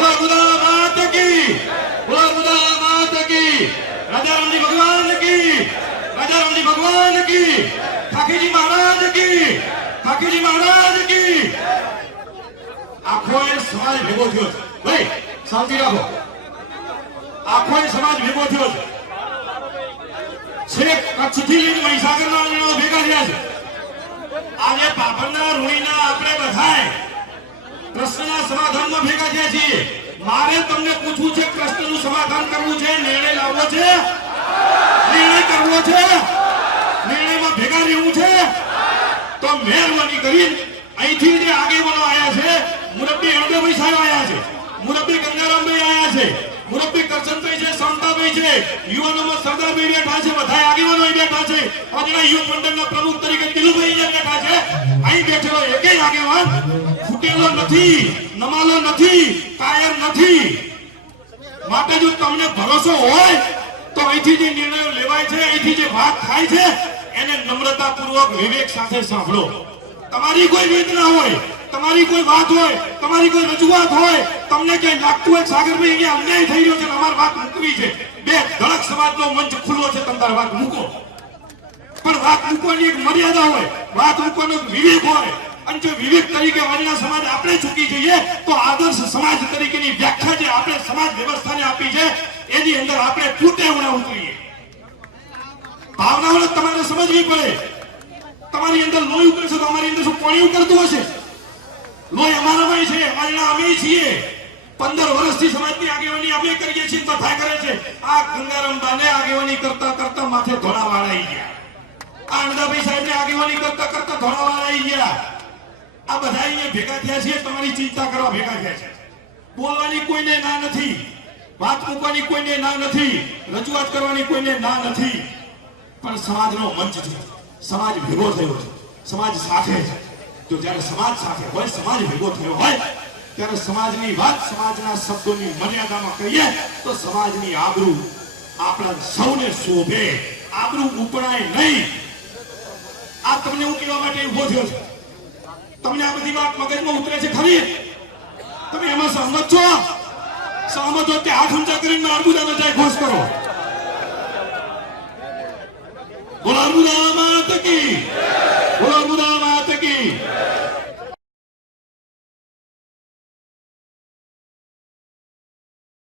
બોલો ખુદા માત કી, બોલો ખુદા માત કી, રાજા રામજી ભગવાન કી, રાજા રામજી ભગવાન કી, ઠાકીજી મહારાજ કી, ઠાકીજી મહારાજ કી। આખો સમાજ ભેગો થયો છે ભાઈ, શાંતિ રાખો। આખો સમાજ ભેગો થયો છે, છેક કચ્છથી લઈને મહીસાગરના આગેવાનો ભેગા થયા છે। આજે પાપડના રૂણીના આપણે બધાય પ્રશ્નના સમાધાનમાં ભેગા થયા છીએ। મારે તમને પૂછવું છે, પ્રશ્નનું સમાધાન કરવું છે, નિર્ણય લાવવો છે, નિર્ણય કરવો છે, નિર્ણયમાં ભેગા રહેવું છે। તો મહેરબાની કરીને અહીંથી જે આગેવાનો આવ્યા છે, મુરબ્બી હળદેભાઈ સાહેબ આવ્યા છે, મુરબ્બી ગંગારામભાઈ આવ્યા છે, મુરબ્બી કરશનભાઈ છે, શાંતાભાઈ છે, યુવાનોમાં સરદારભાઈ બેઠા છે, બધા આગેવાનો અહીં બેઠા છે, આજના યુવક મંડળના પ્રમુખ તરીકે દિલુભાઈ બેઠા છે। અહીં બેઠેલો એકેય આગેવાન ફૂટેલો નથી, નમાલો નથી, કાયર નથી। માટે જો તમને ભરોસો હોય તો અહીંથી જે નિર્ણયો લેવાય છે, અહીંથી જે વાત થાય છે, એને નમ્રતાપૂર્વક વિવેક સાથે સાંભળો। તમારી કોઈ વેદના હોય, તમારી કોઈ વાત હોય, તમારી કોઈ રજૂઆત હોય, તમને ક્યાંય લાગતું હોય સાગરભાઈ અહીંયા અન્યાય થઈ રહ્યો છે, અમારી વાત મૂકવી છે, બે ધડક સમાજનો મંચ ખુલ્લો છે, તમારી વાત મૂકો। પણ વાત મૂકવાની એક મર્યાદા હોય, વાત મૂકવાનો વિવેક હોય। અને જો વિવેક તરીકે આજના સમાજ આપણે ચૂકી જઈએ તો આદર્શ સમાજ તરીકેની વ્યાખ્યા જે આપણે સમાજ વ્યવસ્થાને આપી છે એની અંદર આપણે તૂટેવડા ઉતરીએ। ભાવનાઓને તમારે સમજવી પડે। તમારી અંદર લોહી ઉકળશે તો અમારી અંદર શું પાણી ઉકળતું હશે? લોહી અમારામાં છે, આજના અમે છીએ। 15 વર્ષથી સમાજની આગેવાની અમે કરીએ છીએ, બધા કરે છે। આ ગંગારામબાને આગેવાની કરતા કરતા માથે ધોળાવાળા આવી ગયા, આ અંદાભાઈ સાહેબને આગેવાની કરતા કરતા ધોળાવાળા આવી ગયા। આ બધા અહીંયા ભેગા થયા છે, તમારી ચિંતા કરવા ભેગા થયા છે। બોલવાની કોઈને ના નથી, વાત મૂકવાની કોઈને ના નથી, રજૂઆત કરવાની કોઈને ના નથી, પણ સમાજનો મંચ છે, સમાજ ભેગો થયો છે, સમાજ સાથે છે। તો જ્યારે સમાજ સાથે હોય, સમાજ ભેગો થયો હોય, ત્યારે સમાજની વાત, સમાજના શબ્દોની મર્યાદામાં કહીએ તો સમાજની આબરૂ આપણા સૌને શોભે, આબરૂ ઉપડાય નહીં। આ તમને હું કહેવા માટે ઉભો થયો છું। તમને આ બધી વાત મગજમાં ઉતરે છે ખરી? તમે એમાં સહમત છો? સહમત હો કે હાથ ઊંચા કરીને અર્બુદા બચાય ઘોષ કરો। બોલો અર્બુદા